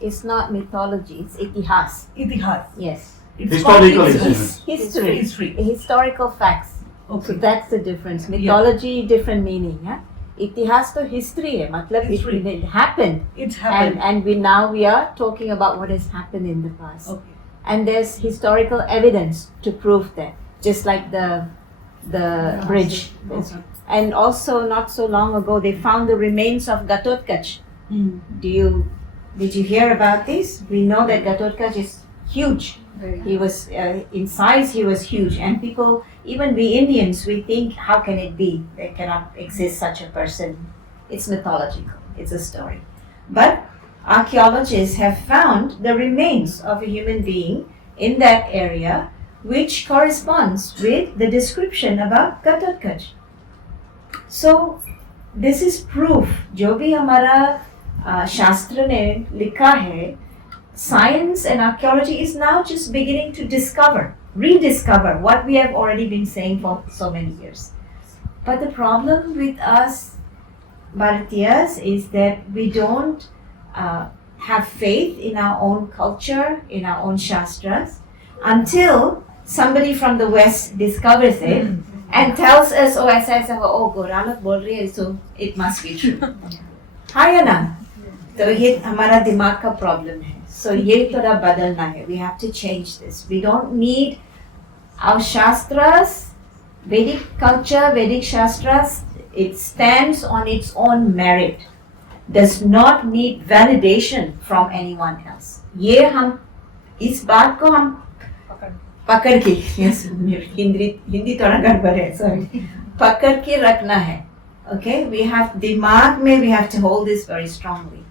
It's not mythology, it's itihas. Itihas. Yes. It's Historical called History. History. Historical facts. So Okay. that's the difference. Mythology, different meaning. Yeah? Itihas to history hai. Matlab History. it happened. It's happened. And we are talking about what has happened in the past. Okay. And there's historical evidence to prove that. Just like the bridge. Okay. And also not so long ago they found the remains of Gatotkaч. Mm. Did you hear about this? We know that Gatotkač is huge. He was in size. He was huge, and people, even we Indians, we think, how can it be? There cannot exist such a person. It's mythological. It's a story. But archaeologists have found the remains of a human being in that area, which corresponds with the description about Gatotkač. So this is proof. जो भी हमारा शास्त्र ने लिखा है, science and archaeology is now just beginning to rediscover what we have already been saying for so many years. But the problem with us Bharatiyas is that we don't have faith in our own culture, in our own shastras, until somebody from the West discovers it and tells us, oh, ऐसा oh, Goralak बोल रही है, so it must be true. है ना? तो ये हमारा दिमाग का problem है. So ये थोड़ा बदलना है. We have to change this. We don't need our shastras, Vedic culture, Vedic shastras. It stands on its own merit. Does not need validation from anyone else. ये हम इस बात को हम पकड़ के yes हिंदी थोड़ा गड़बड़ है sorry पकड़ के रखना है. Okay, we have दिमाग में we have to hold this very strongly.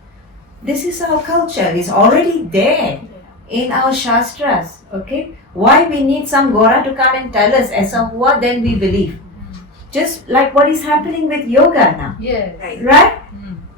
This is our culture. It's already there in our shastras. Okay, why we need some Gora to come and tell us ऐसा हुआ, then we believe. Just like what is happening with yoga now. Yes. Right?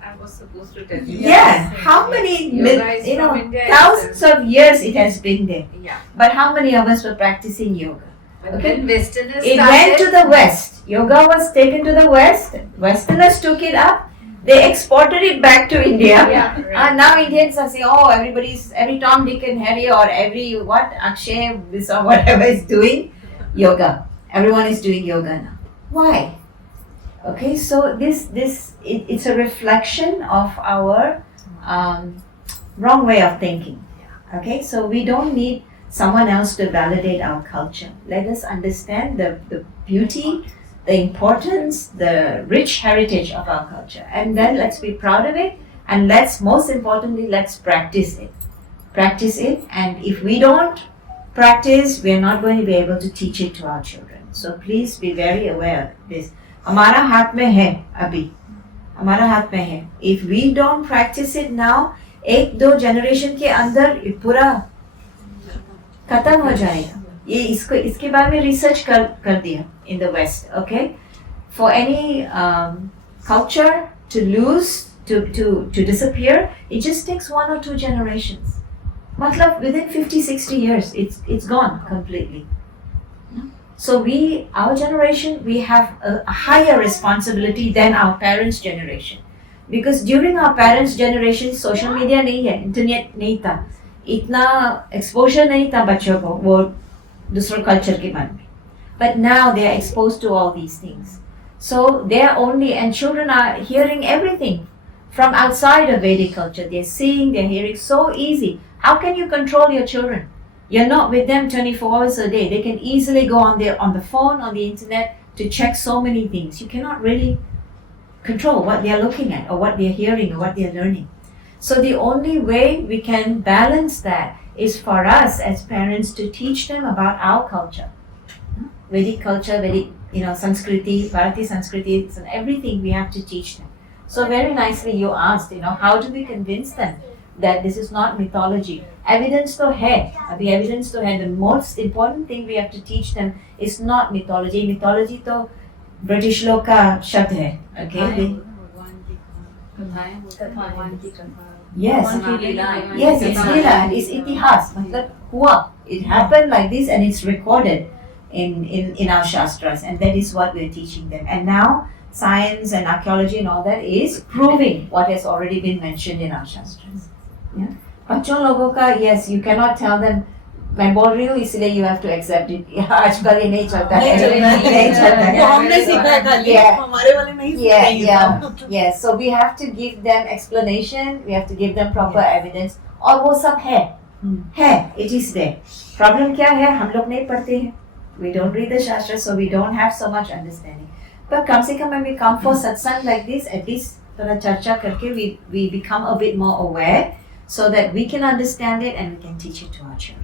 I was supposed to tell you. Yeah. How many Yoga is from India thousands of years it has been there. Yeah. But how many of us were practicing yoga? But Okay. when Westerners It started, went to the West. Yoga was taken to the West. Westerners took it up. They exported it back to India. Yeah, right. And now Indians are saying, oh, every Tom, Dick and Harry or every Akshay, this or whatever is doing yoga. Everyone is doing yoga now. Why? Okay, so it's a reflection of our wrong way of thinking. Okay, so we don't need someone else to validate our culture. Let us understand the beauty, the importance, the rich heritage of our culture. And then let's be proud of it, and most importantly, let's practice it. Practice it, and if we don't practice, we are not going to be able to teach it to our children. So please be very aware of this. हमारा हाथ में है अभी. हमारा हाथ में है. If we don't practice it now, 1-2 generation के अंदर ये पूरा खत्म हो जाएगा. ये इसके बारे में research कर दिया in the West. Okay, for any culture to lose, to disappear, it just takes 1 or 2 generations. मतलब within 50-60 years, it's gone completely. So our generation, we have a higher responsibility than our parents' generation. Because during our parents' generation, social media नहीं है, internet नहीं था, इतना exposure नहीं था बच्चों को वो दूसरे culture के बारे में. But now they are exposed to all these things. So they are and children are hearing everything from outside of Vedic culture. They're seeing, they're hearing so easy. How can you control your children? You're not with them 24 hours a day. They can easily go on the phone, on the internet to check so many things. You cannot really control what they're looking at or what they're hearing or what they're learning. So the only way we can balance that is for us as parents to teach them about our culture. Vedic culture, Vedic, Sanskriti, Bharati Sanskriti, and everything we have to teach them. So very nicely you asked, how do we convince them that this is not mythology? Evidence to hai. Abhi evidence to hai. The most important thing we have to teach them is not mythology. Mythology to British log ka shabd hai. Okay? Yes. Yes, it's Leela. It's itihas. Matlab hua. It happened like this and it's recorded in our shastras, and that is what we're teaching them. And now science and archaeology and all that is proving what has already been mentioned in our shastras. Yeah. बच्चों लोगों का yes you cannot tell them मैं बोल रही हूँ इसलिए you have to accept it आजकल ये नहीं चलता है नहीं चलता है वो हमने सीखा है खाली Yeah. हमारे वाले नहीं Yeah, सीखे ये yeah, सब। yeah. So we have to give them explanation. We have to give them proper evidence. और वो सब है. It is there. Problem क्या है? हम लोग नहीं पढ़ते हैं. We don't read the shastra, so we don't have so much understanding. But कम से कम when we come for satsang like this, at least थोड़ा चर्चा करके we become a bit more aware, so that we can understand it and we can teach it to our children.